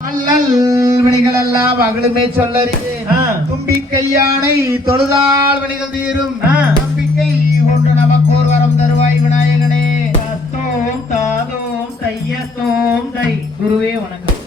அல்லல் வினைகளெல்லாம் அகலுமே சொல்லறியேன். தும்பிக்கையானை தொழுதால் வினைகள் தீரும். நம்பிக்கை கொண்டு நமக்கு ஒரு வரம் தருவாய் விநாயகனே. தத்தோம் தாதோம் தையத்தோம் தை. குருவே வணக்கம்.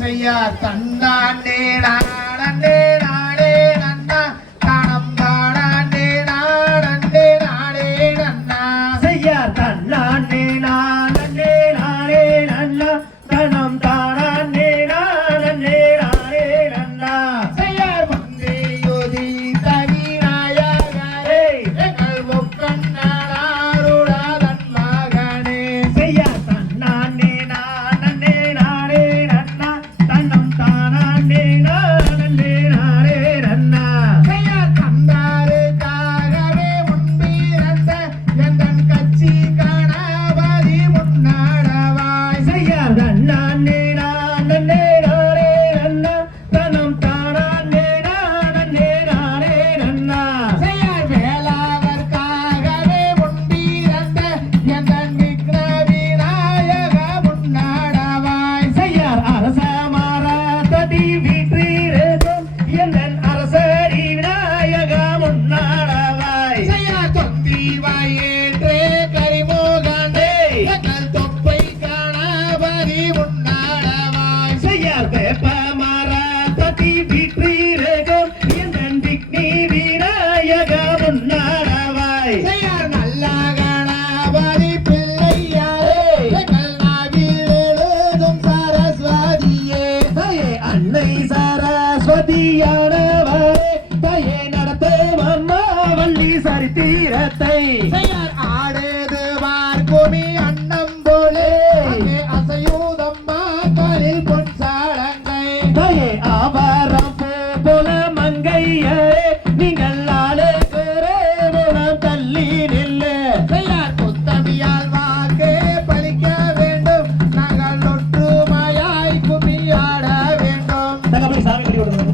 செய்யா தன்னாண்டே நாடே நாடே நன்னா தானம் தாடாண்டே நாடே நாடே நன்னா. செய்யா தன்னாண்டே நாடே நாடே நன்னா தனம் தாடாண்டே நாடே நாடே நன்னா. செய்யார் வந்தே யோதி தவிநாயகரே எங்கள் முக்கண்ணனாருடன் மகனே. செய்யா தன்னாண்டே நாடே நாடே நன்னா தனம் தாடாண்டே நாடே நாடே நன்னா. செய்யார் தந்தாருக்காகவே முன்பிறந்த எந்தன் கட்சி கணபதி முன்னாடவாய். செய்யார் தன்னாண்டே நாடே நாடே நன்னா தனம் தாடாண்டே நாடே நாடே நன்னா. செய்யார் வேளாளர்க்காகவே முன்பிறந்த எந்தன் விக்ன விநாயக முன்னாடவாய். செய்யார் அரச மாறாதடி வீற்றிருக்கும் எந்தன் அரசடி விநாயக முன்னாடவாய். செய்யார் தொந்தி வாயேற்றே கரிமோகனே எங்கள் தொப்பை கணபதி முன்னாடவாய். செய்யார் வேப்ப மாறாதடி வீற்றிருக்கும் எந்தன் விக்னி விநாயக முன்னாடவாய். செய்யார் நல்ல கணபதி பிள்ளையாரே எங்கள் நாவில் எழுதும் சரஸ்வதியே. தாயே அன்னை சரஸ்வதியானவரே தாயே நடத்தும் அம்மா வள்ளி சரித்திரத்தை. செய்யார் ஆடேது பார்க்குமி அன்னம் போலே அங்கே அசையூதம்மா காலில் பொன் சாடங்கை. தாயே ஆவாரம் பூ போல மங்கையரே நீங்கள் ஆளுக்கு ரேவனம் தள்ளி நில்லு. செய்யார் புத்தமியால் வாக்கே பலிக்க வேண்டும் நாங்கள் ஒற்றுமையாய் கும்மியாட வேண்டும். தங்கப்படி சாமி கட்டி விடுங்க.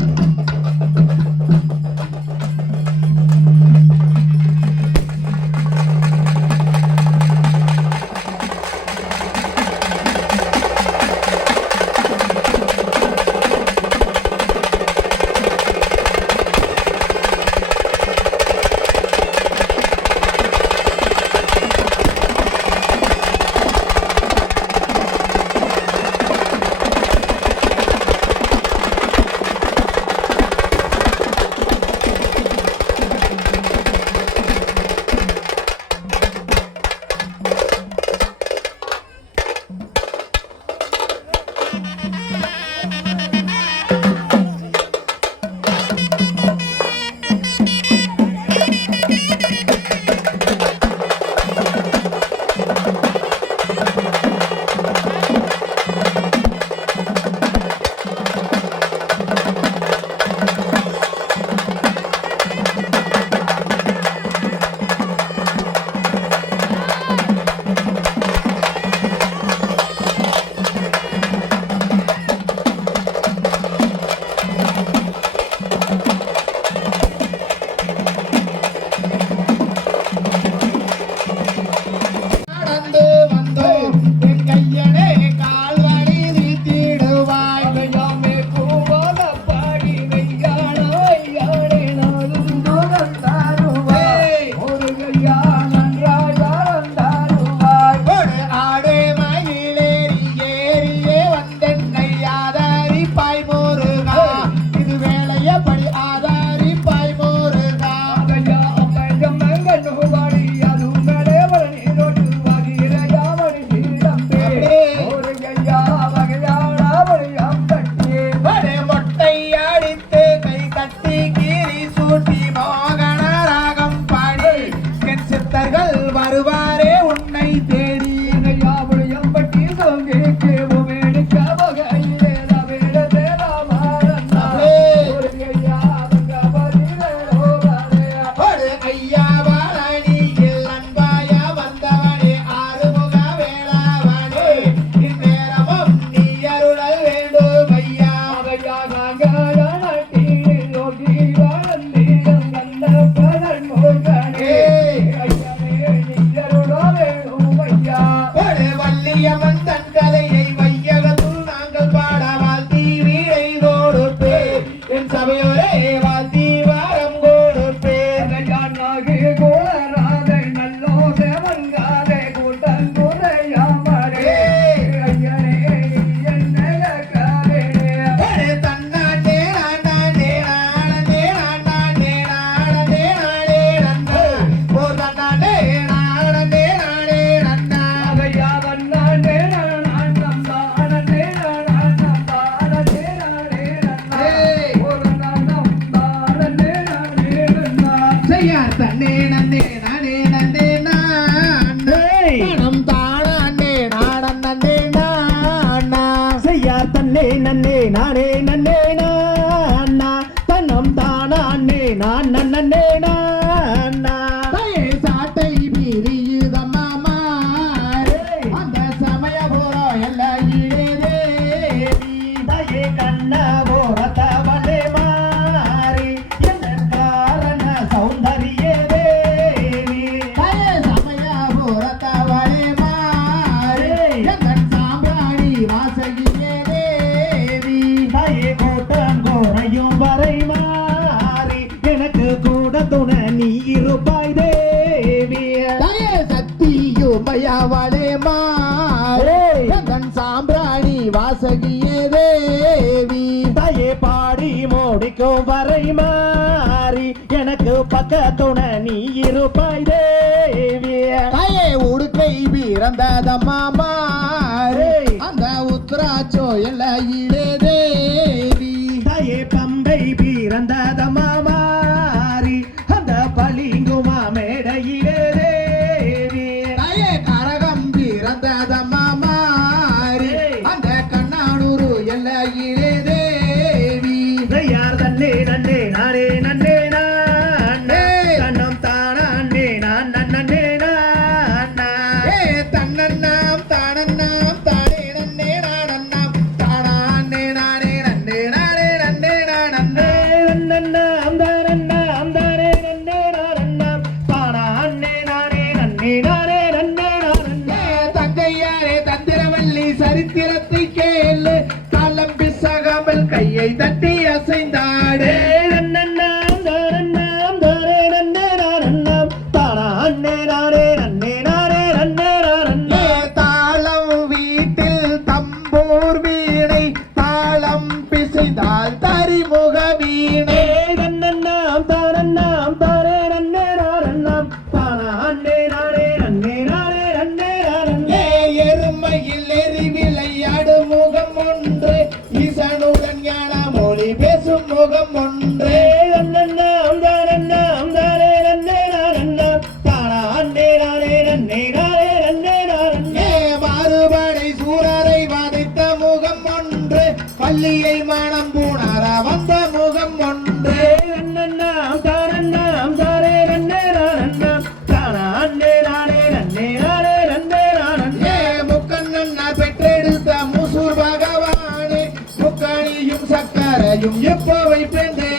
யார் தன்னே நன்னே நானே நன்னே நானா தன்னம் தானா அண்ணே நான் நன்னே நானா தாயே சாட்டை பிரியுதம்மா மாறே அந்த சமயபுரம் எல்லையிலே தேவி தாயே கண்ண போரத்தவளே மாறி என்ன காரண சௌந்தரிய தேவி தாயே சமயபுரத்தவளே மாறே எந்தன் சாம்பிராணி வாசகியே தேவி தாயே கோட்டம் கோரையும் வரை மாறி எனக்கு கூட துணை நீ இருப்பாய் தேவி தாயே சக்தியுமையவளே மாறே எந்தன் சாம்பிராணி வாசகியே தேவி தாயே பாடி மோடிக்கும் வரை மாறி எனக்கு பக்கத்துணை நீ இருப்பாய் தேவி தாயே உடுக்கை பிறந்ததம்மா மாறே அந்த உத்ராச்சோ எல்லையிலே தேவி தாயே பம்பை பிறந்ததம்மா மாறி அந்த பளிங்குமா மேடையிலே தேவி தாயே கரகம் பிறந்ததம்மா மாறே அந்த கண்ணானூரு எல்லையிலே தேவி யார் தன்னே நன்னே நானே நன்னே நானே கண்ணம் தானா அண்ணே நான் நன்னே நானா ஏ தன்னன்னாம் தானன்னாம் தானே நன்னே நானன்னாம் தானானே நானே நன்னே நானே நன்னே நானன்னே நன்னன்னாம் தானன்னாம் தானே நன்னே நானன்னாம் தானா அண்ணே நானே நன்னே நானே நன்னே நானன்னே ஏ தங்கையாரே தந்திரவல்லி சரித்திரத்தை கேளு காலம் பிசகாமல் கையை தட்டி அசைந்தாடு நன்னன்னாம் தானன்னாம் தானே நன்னே நானன்னாம் தானா அண்ணே நானே நன்னே நானே நன்னே நானன்னே ஏ தாளம் வீட்டில் தம்பூர் வீணை தாளம் பிசைந்தால் தரிமுக வீணை நன்னன்னாம் தானன்னாம் தானே நன்னே நானன்னாம் தானா அண்ணே நானே நன்னே நானே நன்னே நானன்னே ஏ எருமையில் எரி விளையாடு முகம் ஒன்று ஈசனுடன் ஞான மொழி பேசும் முகம் ஒன்று நன்னன்னாம் தானன்னாம் தானே நன்னே நானன்னாம் தானா அண்ணே நானே நன்னே நானே நன்னே நானன்னே ஏ மாறுபடை சூரரை வதைத்த முகம் ஒன்று பள்ளியை மனம் பூணர வந்த முகம் ஒன்று நன்னன்னாம் தானன்னாம் தானே நன்னே நானன்னாம் தானா அண்ணே நானே நன்னே நானே நன்னே நானன்னே ஏ முக்கண்ணன் பெற்றெடுத்த முசூர் பகவானே முக்கணியும் சக்கரையும் எப்போ வைப்பேனே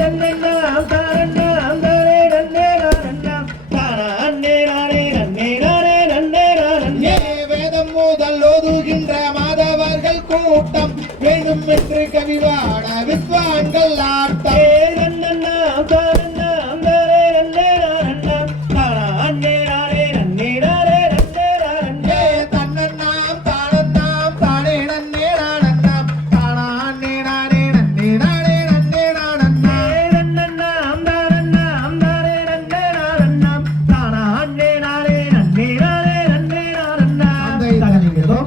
நன்னன்னாம் தானன்னாம் தானே நன்னே நானன்னாம் தானா அண்ணே நானே நன்னே நானே நன்னே நானன்னே ஏ வேதம் முதல் ஓதுகின்ற மாதவர்கள் கூட்டம் வேண்டும் என்று கவிவான வித்வான்கள் ஆட்டம் நன்னன்னாம் தானன்னாம் தானே நன்னே நானன்னாம் தானா அண்ணே நானே நன்னே நானே நன்னே நானன்னே ஏ தன்னன்னாம் தானன்னாம் தானே நன்னே நானன்னாம் தானானே நானே நன்னே நானே நன்னே நானன்னா நன்னன்னாம் தானன்னாம் தானே நன்னே நானன்னாம் தானா அண்ணே நானே நன்னே நானே நன்னே நானன்னா அந்த தகதிகதோ